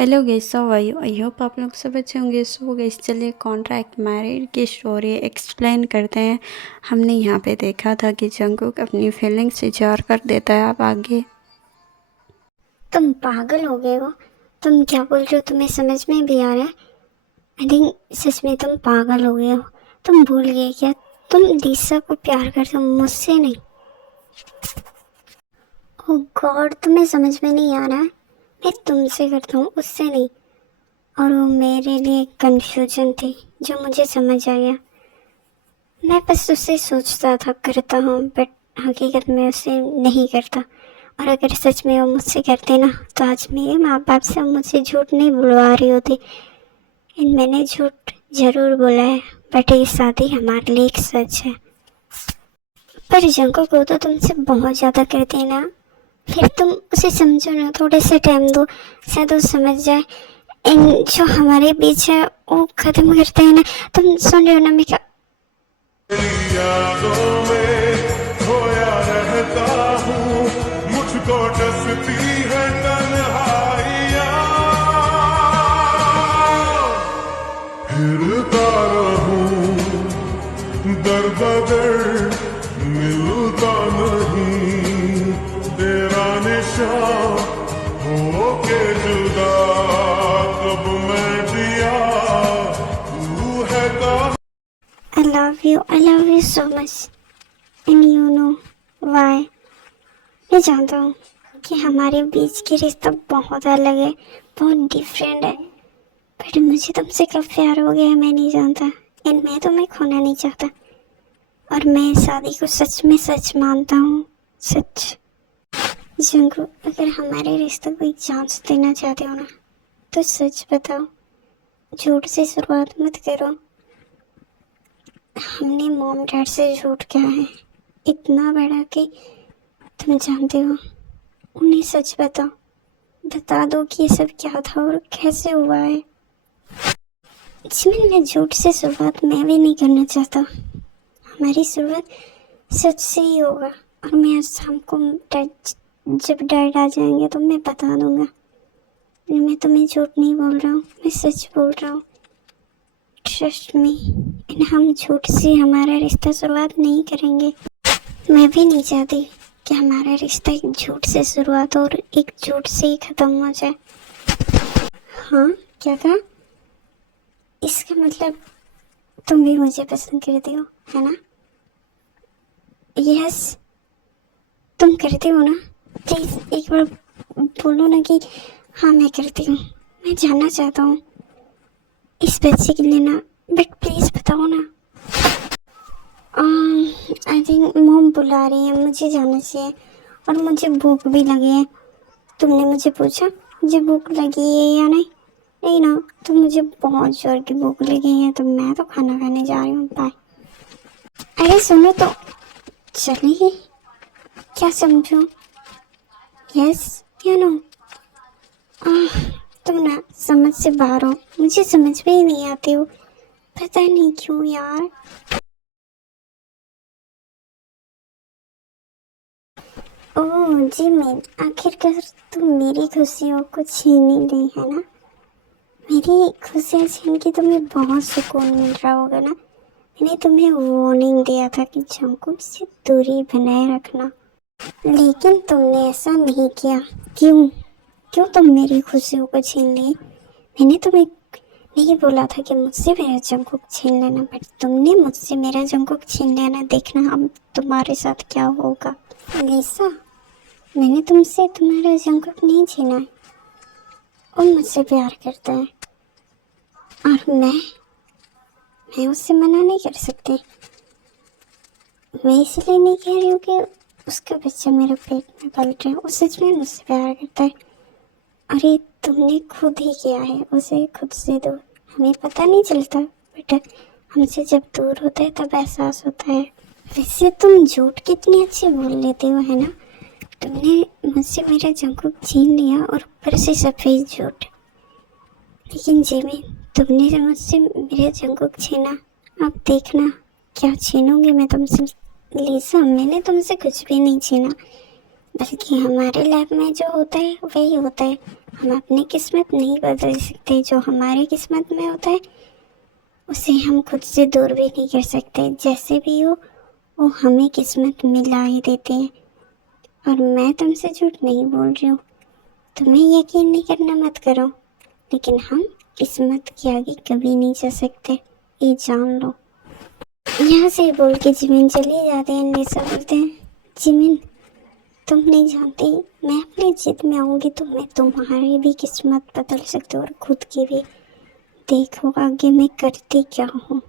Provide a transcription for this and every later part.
Hello guys, how are you? I hope आप लोग सब अच्छे होंगे। सो गाइस, चलिए कॉन्ट्रैक्ट मैरिड की स्टोरी एक्सप्लेन करते हैं। हमने यहाँ पे देखा था कि जंगकुक अपनी फीलिंग्स इजहार कर देता है। आप आगे। तुम पागल हो गए हो। तुम क्या बोल रहे हो? तुम्हें समझ में भी आ रहा है? आई थिंक सच में तुम पागल हो गए हो। तुम भूल गए क्या? तुम दिशा को प्यार करते हो, मुझसे नहीं। ओह गॉड, तुम्हें समझ में नहीं आ रहा है। मैं तुमसे करता हूँ, उससे नहीं। और वो मेरे लिए कंफ्यूजन थी जो मुझे समझ आ गया। मैं बस उससे सोचता था करता हूँ, बट हकीकत में उसे नहीं करता। और अगर सच में वो मुझसे करते ना, तो आज मेरे माँ बाप से मुझे झूठ नहीं बुलवा रही होती। मैंने झूठ जरूर बोला है, बट ये शादी हमारे लिए एक सच है। पर जंको को तो तुमसे बहुत ज़्यादा करते हैं ना। फिर तुम उसे समझो ना, थोड़े से टाइम दो, शायद वो समझ जाए। इन जो हमारे बीच है वो खत्म करते हैं ना। तुम सुन रहे हो ना मैं क्या? यादों में खोया रहता हूँ, मुझको डसती है तन्हाइयाँ। फिरता रहूं दर बदर, मिलता नहीं तेरा निशान होके जुदा। कब मैं जिया, तू है कहाँ? I love you so much, and you know why. मैं जानता हूँ कि हमारे बीच की रिश्ता बहुत अलग है, बहुत डिफरेंट है। बट मुझे तुमसे कब प्यार हो गया है मैं नहीं जानता। एंड मैं तुम्हें खोना नहीं चाहता। और मैं शादी को सच में सच मानता हूँ, सच। जंगू, अगर हमारे रिश्ते को एक चांस देना चाहते हो ना, तो सच बताओ। झूठ से शुरुआत मत करो। हमने मॉम डैड से झूठ किया है, इतना बड़ा कि तुम जानते हो। उन्हें सच बताओ, बता दो कि ये सब क्या था और कैसे हुआ है। इसमें मैं झूठ से शुरुआत मैं भी नहीं करना चाहता। हमारी शुरुआत सच से ही होगा। और मैं आज शाम को जब डैड आ जाएंगे तो मैं बता दूंगा। मैं तुम्हें झूठ नहीं बोल रहा हूँ, मैं सच बोल रहा हूँ। Trust me. हम झूठ से हमारा रिश्ता शुरुआत नहीं करेंगे। मैं भी नहीं चाहती कि हमारा रिश्ता एक झूठ से शुरुआत और एक झूठ से ही खत्म हो जाए। हाँ, क्या कहा? इसका मतलब तुम भी मुझे पसंद करती हो, है ना? यस, तुम करती हो ना? प्लीज एक बार बोलो ना कि हाँ मैं करती हूँ। मैं जानना चाहता हूँ इस बच्चे के लिए ना, बट प्लीज बताओ ना। आई थिंक मॉम बुला रही है, मुझे जाना चाहिए। और मुझे भूख भी लगी है। तुमने मुझे पूछा मुझे भूख लगी है या नहीं? नहीं ना, तो मुझे बहुत जोर की भूख लगी है, तो मैं तो खाना खाने जा रही हूँ। बाय। अरे सुनो तो, चलेगी? क्या समझो? यस या नो? तुम ना समझ से बाहर हो, मुझे समझ में ही नहीं आती हो। पता नहीं क्यों यार। ओह जी मैं, आखिरकार तुम मेरी खुशियों को छीन ही ली है ना? मेरी खुशियाँ छीन के तुम्हें बहुत सुकून मिल रहा होगा ना? मैंने तुम्हें वार्निंग दिया था कि जंकुक से दूरी बनाए रखना, लेकिन तुमने ऐसा नहीं किया। क्यों? क्यों तुम मेरी खुशियों को छीन ली? मैंने तुम्हें नहीं बोला था कि मुझसे मेरा जंकुक छीन लेना, बट तुमने मुझसे मेरा जंकुक छीन लेना। देखना अब तुम्हारे साथ क्या होगा। लिसा, मैंने तुमसे तुम्हारा जंकुक नहीं छीना है। वो मुझसे प्यार करता है और मैं उससे मना नहीं कर सकती। मैं इसलिए नहीं कह रही हूँ कि उसका बच्चा मेरे पेट में पल रहा है। वो सच में मुझसे प्यार करता है। और ये तुमने खुद ही किया है उसे खुद से दूर। हमें पता नहीं चलता, बट हमसे जब दूर होता है तब एहसास होता है। वैसे तुम झूठ कितनी अच्छी बोल लेते हो, है ना? तुमने मुझसे मेरा जंकुक छीन लिया और ऊपर से सफ़ेद झूठ। लेकिन जेमी, तुमने जब मुझसे मेरा जंकुक छीना, अब देखना क्या छीनूंगी मैं तुमसे। लिसा, मैंने तुमसे कुछ भी नहीं छीना। बल्कि हमारे लाइफ में जो होता है वही होता है। हम अपनी किस्मत नहीं बदल सकते, जो हमारी किस्मत में होता है उसे हम खुद से दूर भी नहीं कर सकते। जैसे भी हो वो हमें किस्मत मिला ही देते हैं। और मैं तुमसे झूठ नहीं बोल रही हूँ, तुम्हें यकीन नहीं करना मत करो, लेकिन हम किस्मत के आगे कभी नहीं जा सकते, ये जान लो। यहाँ से बोल के जिमिन चले जाते हैं। निशा बोलते हैं, जिमिन तुम नहीं जानती, मैं अपनी जिद में आऊँगी तो मैं तुम्हारी भी किस्मत बदल सकती हूँ और खुद की भी। देखो आगे मैं करती क्या हूँ।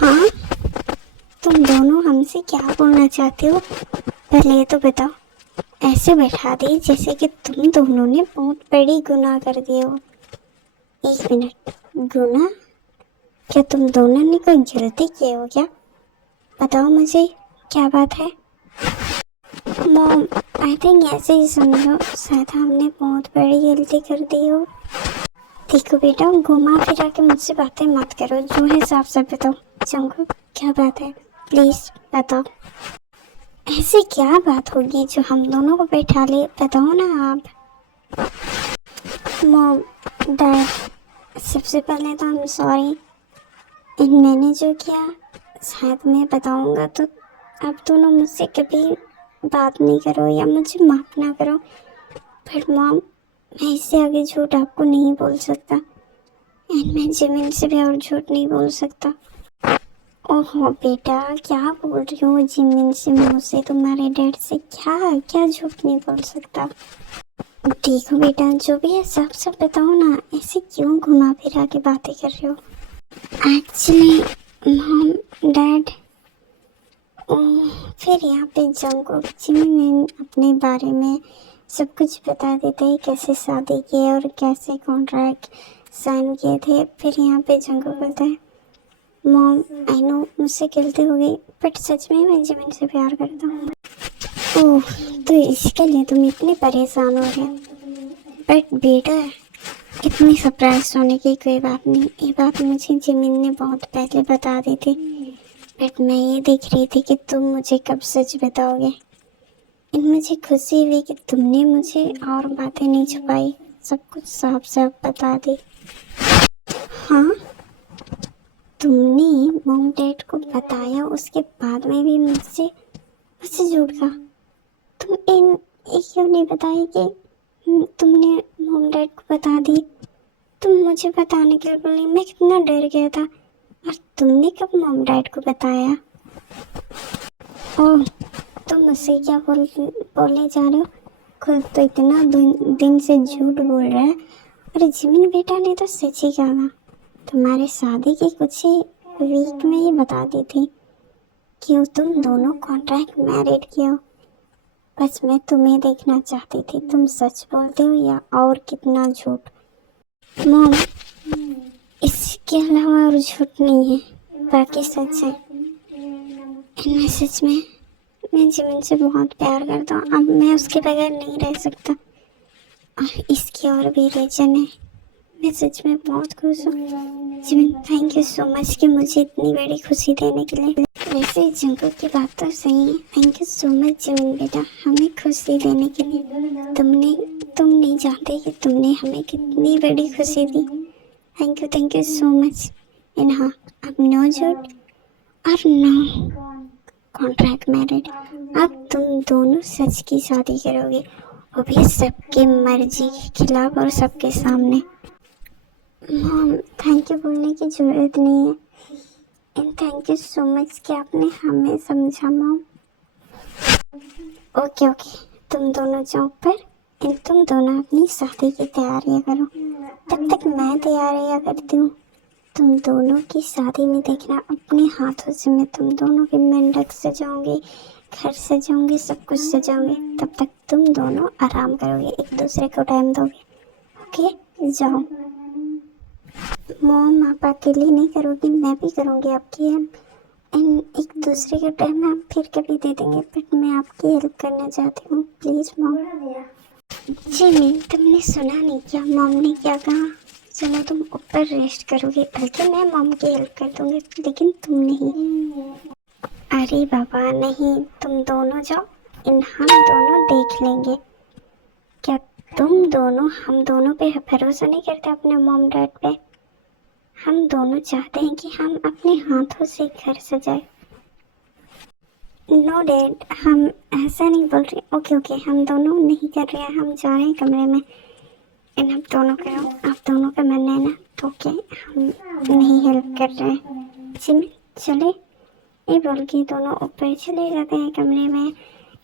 हाँ, तुम दोनों हमसे क्या बोलना चाहते हो, पहले ये तो बताओ। ऐसे बैठा दी जैसे कि तुम दोनों ने बहुत बड़ी गुनाह कर दिए हो। एक मिनट, गुनाह? क्या तुम दोनों ने कोई गलती की हो क्या? बताओ मुझे, क्या बात है? मॉम, आई थिंक ऐसे ही समझो, शायद हमने बहुत बड़ी गलती कर दी हो। देखो बेटा, घुमा फिरा के मुझसे बातें मत करो, जो है साफ साफ बताओ। जंगकुक, क्या बात है, प्लीज बताओ। ऐसी क्या बात होगी जो हम दोनों को बैठा ले, बताओ ना आप। मॉम, डैड, सबसे पहले तो आई एम सॉरी। मैंने जो किया शायद मैं बताऊंगा तो आप दोनों मुझसे कभी बात नहीं करो या मुझे माफ ना करो। बट मॉम, मैं इससे आगे झूठ आपको नहीं बोल सकता, एंड मैं जिमिन से भी और झूठ नहीं बोल सकता। ओहो बेटा, क्या बोल रही हो? जिमिन से, मुझसे, तुम्हारे डैड से क्या क्या झूठ नहीं बोल सकता। देखो बेटा, जो भी है सब सब बताओ ना, ऐसे क्यों घुमा फिरा के बातें कर रहे हो? एक्चुअली मॉम, डैड, फिर यहाँ पे जंगकुक जिमिन अपने बारे में सब कुछ बता देते हैं, कैसे शादी किए और कैसे कॉन्ट्रैक्ट साइन किए थे। फिर यहाँ पे जंगकुक बोलता है, मॉम आई नो मुझसे गलती हो गई, बट सच में मैं जिमिन से प्यार करता हूँ। ओह, तो इसके लिए तुम इतने परेशान हो गए। बट बेटा, इतनी सरप्राइज होने की कोई बात नहीं, ये बात मुझे जिमिन ने बहुत पहले बता दी थी। बट मैं ये देख रही थी कि तुम मुझे कब सच बताओगे। मुझे खुशी हुई कि तुमने मुझे और बातें नहीं छुपाई, सब कुछ साफ साफ बता दी। हाँ, तुमने मॉम डैड को बताया, उसके बाद में भी मुझसे झूठ कहा। तुम ये क्यों नहीं बताई कि तुमने मॉम डैड को बता दी? तुम मुझे बताने के लिए बोली, मैं कितना डर गया था। और तुमने कब मॉम डैड को बताया? ओह, तुम मुझसे क्या बोलने जा रहे हो? खुद तो इतना दिन से झूठ बोल रहा है। और जिमिन बेटा ने तो सच ही कहा था, तुम्हारे शादी की कुछ ही वीक में ही बता दी थी कि तुम दोनों कॉन्ट्रैक्ट मैरिड किए हो। बस मैं तुम्हें देखना चाहती थी, तुम सच बोलते हो या और कितना झूठ। मॉम, इसके अलावा और झूठ नहीं है, बाकी सच है। मैं सच में मैं जिमिन से बहुत प्यार करता हूँ, अब मैं उसके बगैर नहीं रह सकता। और इसकी और भी रीजन है, मैं सच में बहुत खुश हूँ। Jimin, thank you so much कि मुझे इतनी बड़ी खुशी देने के लिए। वैसे जंगकुक की बात तो सही है, thank you so much Jimin बेटा, हमें खुशी देने के लिए। तुम नहीं जानते कि तुमने हमें कितनी बड़ी खुशी दी। Thank you so much. And हाँ, अब नो झूठ और नो कॉन्ट्रैक्ट मैरिड। अब तुम दोनों सच की शादी करोगे, वो भी सबके मर्जी के खिलाफ और सबके सामने। मॉम, थैंक यू बोलने की जरूरत नहीं है, and thank you so much कि आपने हमें समझा मॉम। ओके, तुम दोनों जाओ ऊपर, एंड तुम दोनों अपनी शादी की तैयारियां करो, तब तक मैं तैयारियां करती हूँ। तुम दोनों की शादी में देखना, अपने हाथों से मैं तुम दोनों के मंडप सजाऊंगी, घर सजाऊंगी, सब कुछ सजाऊंगी। तब तक तुम दोनों आराम करोगे, एक दूसरे को टाइम दोगे। ओके, जाओ। मॉम, आप अकेली नहीं करोगी, मैं भी करूँगी आपकी हेल्प, एंड एक दूसरे के टाइम आप फिर कभी दे देंगे। बट मैं आपकी हेल्प करना चाहती हूँ, प्लीज़ मॉम। जिमिन, तुमने सुना नहीं क्या मॉम ने क्या कहा? चलो तुम ऊपर रेस्ट करोगे, बल्कि मैं मॉम की हेल्प कर दूंगी, लेकिन तुम नहीं। अरे बाबा नहीं, तुम दोनों जाओ, इन हम दोनों देख लेंगे। क्या तुम दोनों हम दोनों पे भरोसा नहीं करते अपने मॉम डैड पे? हम दोनों चाहते हैं कि हम अपने हाथों से घर सजाए। नो डैड, हम ऐसा नहीं बोल रहे। ओके ओके, हम दोनों नहीं कर रहे हैं, हम जा रहे हैं कमरे में। इन आप दोनों करो, आप दोनों का मन है ना, तो ओके, हम नहीं हेल्प कर रहे हैं। जिमी चले, ये बोल के दोनों ऊपर चले जाते हैं कमरे में।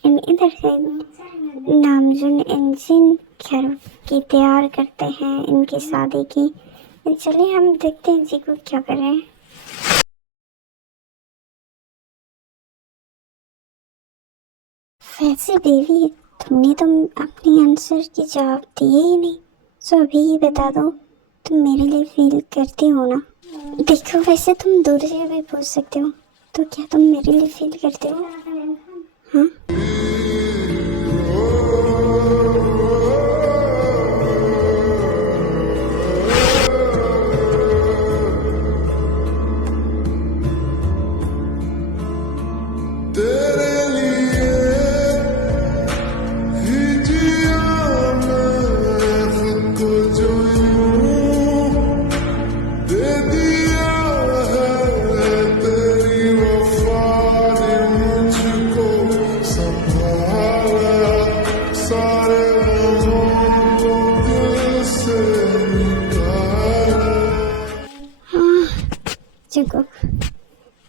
इन इधर से नामजुन इंजन घर की तैयार करते हैं इनकी शादी की। चलिए हम देखते हैं जी को क्या कर रहे हैं। वैसे देवी, तुमने तो अपनी आंसर की जवाब दिए ही नहीं, सो अभी ही बता दो, तुम मेरे लिए फील करती हो ना? देखो, वैसे तुम दूर से भी पूछ सकते हो, तो क्या तुम मेरे लिए फील करते हो? हाँ? तेरे लिए ही जिया मैं खुद को जो यूं दे दिया है, तेरी वफा ने मुझको संभाला, सारे गमों को दिल से निकाला। हाँ, चुको,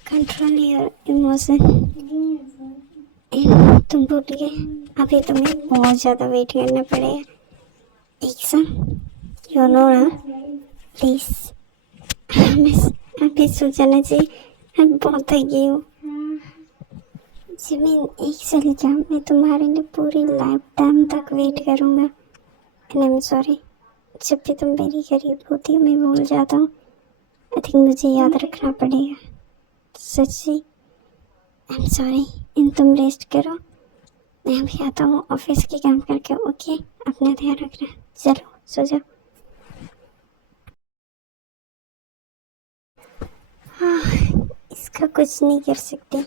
कंट्रोल योर इमोशन। तुम भूल गए, अभी तुम्हें बहुत ज़्यादा वेट करना पड़ेगा। एग्जाम यू नो ना, प्लीज अभी सो जाना चाहिए, मैं बहुत थकी हूँ। जिमिन, एक चल जा, मैं तुम्हारे लिए पूरी लाइफ टाइम तक वेट करूँगा। एंड आई एम सॉरी, जब भी तुम मेरी करीब होती हो मैं भूल जाता हूँ। आई थिंक मुझे याद रखना पड़ेगा, सच्ची। I am sorry. इन तुम रेस्ट करो, मैं अभी आता हूँ ऑफिस के काम करके। ओके, अपना ध्यान रखना, चलो सो जाओ। हाँ, इसका कुछ नहीं कर सकते।